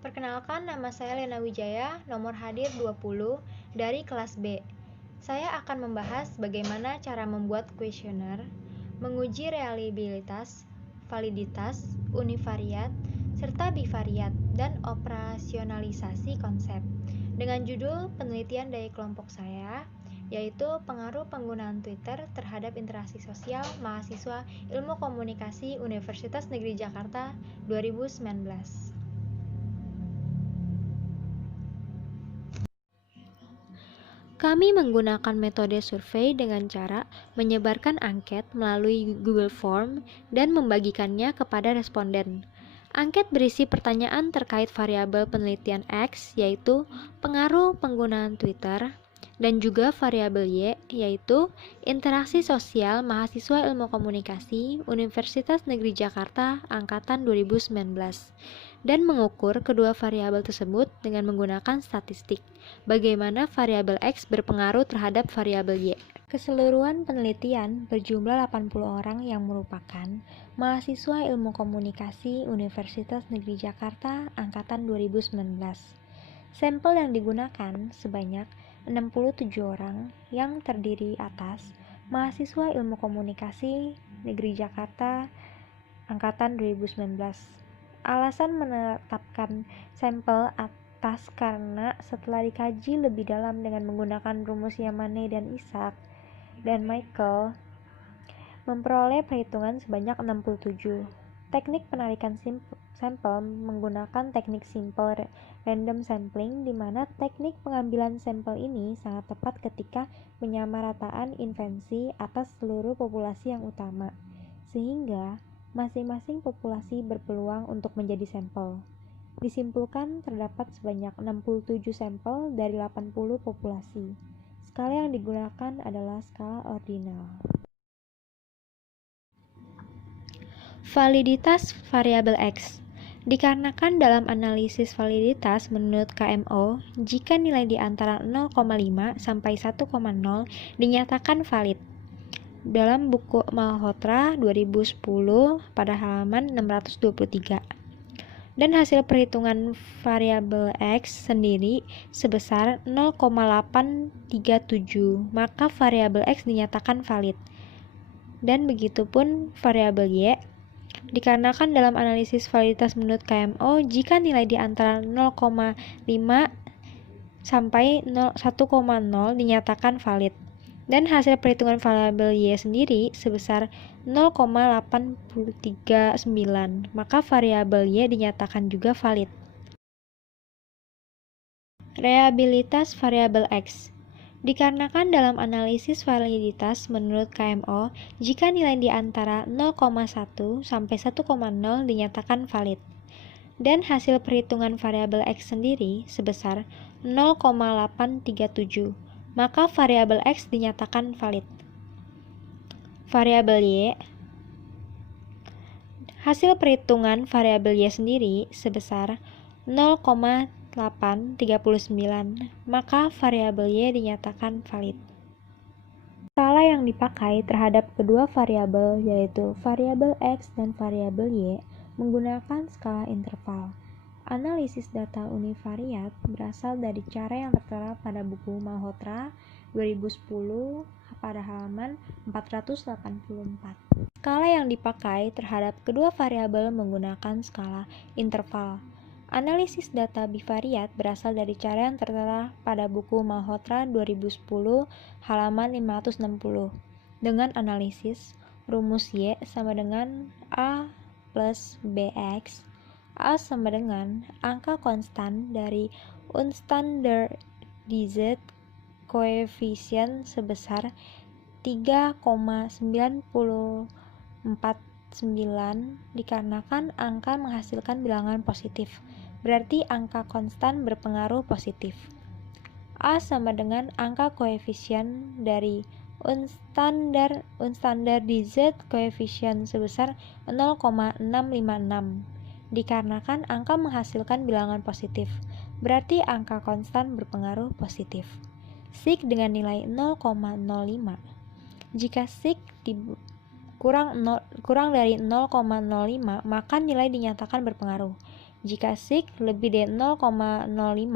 Perkenalkan, nama saya Lena Wijaya, nomor hadir 20 dari kelas B. Saya akan membahas bagaimana cara membuat kuesioner, menguji reliabilitas, validitas, univariat, serta bivariat, dan operasionalisasi konsep. Dengan judul penelitian dari kelompok saya, yaitu pengaruh penggunaan Twitter terhadap interaksi sosial mahasiswa Ilmu Komunikasi Universitas Negeri Jakarta 2019. Kami menggunakan metode survei dengan cara menyebarkan angket melalui Google Form dan membagikannya kepada responden. Angket berisi pertanyaan terkait variabel penelitian X, yaitu pengaruh penggunaan Twitter, dan juga variabel Y, yaitu interaksi sosial mahasiswa Ilmu Komunikasi Universitas Negeri Jakarta Angkatan 2019, dan mengukur kedua variabel tersebut dengan menggunakan statistik. Bagaimana variabel X berpengaruh terhadap variabel Y. Keseluruhan penelitian berjumlah 80 orang yang merupakan mahasiswa Ilmu Komunikasi Universitas Negeri Jakarta Angkatan 2019. Sampel yang digunakan sebanyak 67 orang yang terdiri atas mahasiswa Ilmu Komunikasi Negeri Jakarta Angkatan 2019. Alasan menetapkan sampel atas karena setelah dikaji lebih dalam dengan menggunakan rumus Yamane dan Isaac dan Michael, memperoleh perhitungan sebanyak 67. Teknik penarikan sampel menggunakan teknik simple random sampling, di mana teknik pengambilan sampel ini sangat tepat ketika penyamarataan invensi atas seluruh populasi yang utama, sehingga masing-masing populasi berpeluang untuk menjadi sampel. Disimpulkan terdapat sebanyak 67 sampel dari 80 populasi. Skala yang digunakan adalah skala ordinal. Validitas variabel X. Dikarenakan dalam analisis validitas menurut KMO, jika nilai di antara 0,5 sampai 1,0 dinyatakan valid. Dalam buku Malhotra 2010 pada halaman 623. Dan hasil perhitungan variabel X sendiri sebesar 0,837, maka variabel X dinyatakan valid. Dan begitupun variabel Y. Dikarenakan dalam analisis validitas menurut KMO, jika nilai di antara 0,5 sampai 1,0 dinyatakan valid. Dan hasil perhitungan variabel Y sendiri sebesar 0,839, maka variabel Y dinyatakan juga valid. Reliabilitas variabel X. Dikarenakan dalam analisis validitas menurut KMO, jika nilai di antara 0,1 sampai 1,0 dinyatakan valid. Dan hasil perhitungan variabel X sendiri sebesar 0,837, maka variabel X dinyatakan valid. Variabel Y. Hasil perhitungan variabel Y sendiri sebesar 0,839, maka variabel Y dinyatakan valid. Skala yang dipakai terhadap kedua variabel, yaitu variabel X dan variabel Y, menggunakan skala interval. Analisis data univariat berasal dari cara yang tertera pada buku Malhotra 2010 pada halaman 484. Skala yang dipakai terhadap kedua variabel menggunakan skala interval. Analisis data bivariat berasal dari cara yang tertera pada buku Malhotra 2010 halaman 560 dengan analisis rumus Y sama dengan A plus BX. A sama dengan angka konstan dari unstandardized coefficient sebesar 3,949 dikarenakan angka menghasilkan bilangan positif. Berarti angka konstan berpengaruh positif. A sama dengan angka koefisien dari unstandardized coefficient sebesar 0,656 dikarenakan angka menghasilkan bilangan positif. Berarti angka konstan berpengaruh positif. Sig dengan nilai 0,05. Jika sig kurang dari 0,05, maka nilai dinyatakan berpengaruh. Jika sig lebih dari 0,05,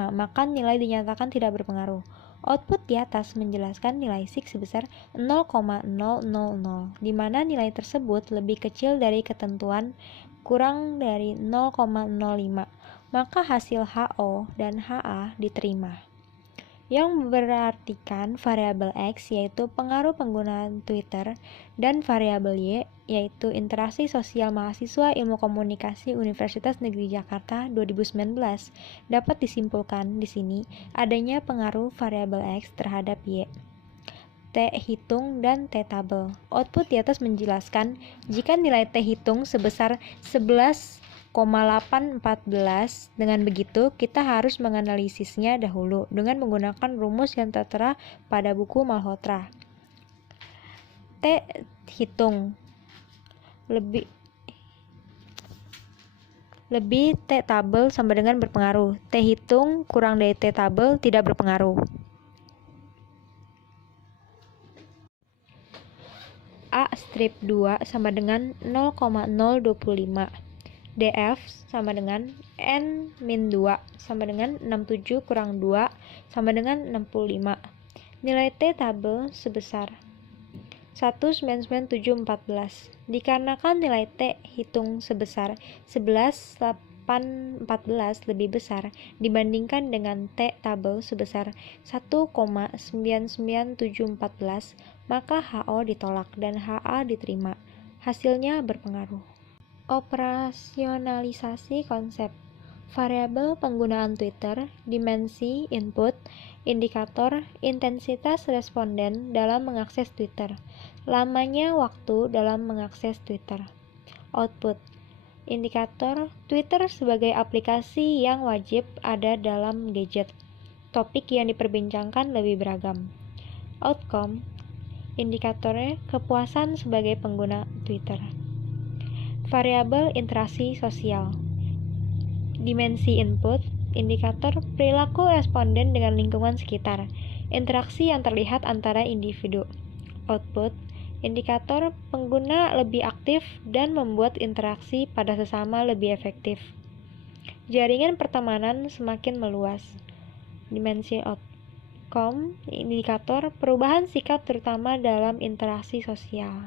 maka nilai dinyatakan tidak berpengaruh. Output di atas menjelaskan nilai sig sebesar 0,000, di mana nilai tersebut lebih kecil dari ketentuan kurang dari 0,05, maka hasil HO dan HA diterima. Yang berartikan variabel X yaitu pengaruh penggunaan Twitter dan variabel Y yaitu interaksi sosial mahasiswa Ilmu Komunikasi Universitas Negeri Jakarta 2019 dapat disimpulkan di sini adanya pengaruh variabel X terhadap Y. T hitung dan T tabel. Output di atas menjelaskan jika nilai T hitung sebesar 11,814. Dengan begitu, kita harus menganalisisnya dahulu dengan menggunakan rumus yang tertera pada buku Malhotra. T hitung lebih T tabel sama dengan berpengaruh. T hitung kurang dari T tabel tidak berpengaruh. A strip 2 sama dengan 0,025. DF sama dengan N-2 sama dengan 67 kurang 2 sama dengan 65. Nilai T tabel sebesar 1,99714. Dikarenakan nilai T hitung sebesar 11,814 lebih besar dibandingkan dengan T tabel sebesar 1,99714, maka HO ditolak dan HA diterima. Hasilnya berpengaruh. Operasionalisasi konsep. Variabel penggunaan Twitter, dimensi input, indikator intensitas responden dalam mengakses Twitter, lamanya waktu dalam mengakses Twitter. Output. Indikator Twitter sebagai aplikasi yang wajib ada dalam gadget. Topik yang diperbincangkan lebih beragam. Outcome. Indikatornya kepuasan sebagai pengguna Twitter. Variabel interaksi sosial. Dimensi input, indikator perilaku responden dengan lingkungan sekitar, interaksi yang terlihat antara individu. Output, indikator pengguna lebih aktif dan membuat interaksi pada sesama lebih efektif. Jaringan pertemanan semakin meluas. Dimensi outcome, indikator perubahan sikap terutama dalam interaksi sosial.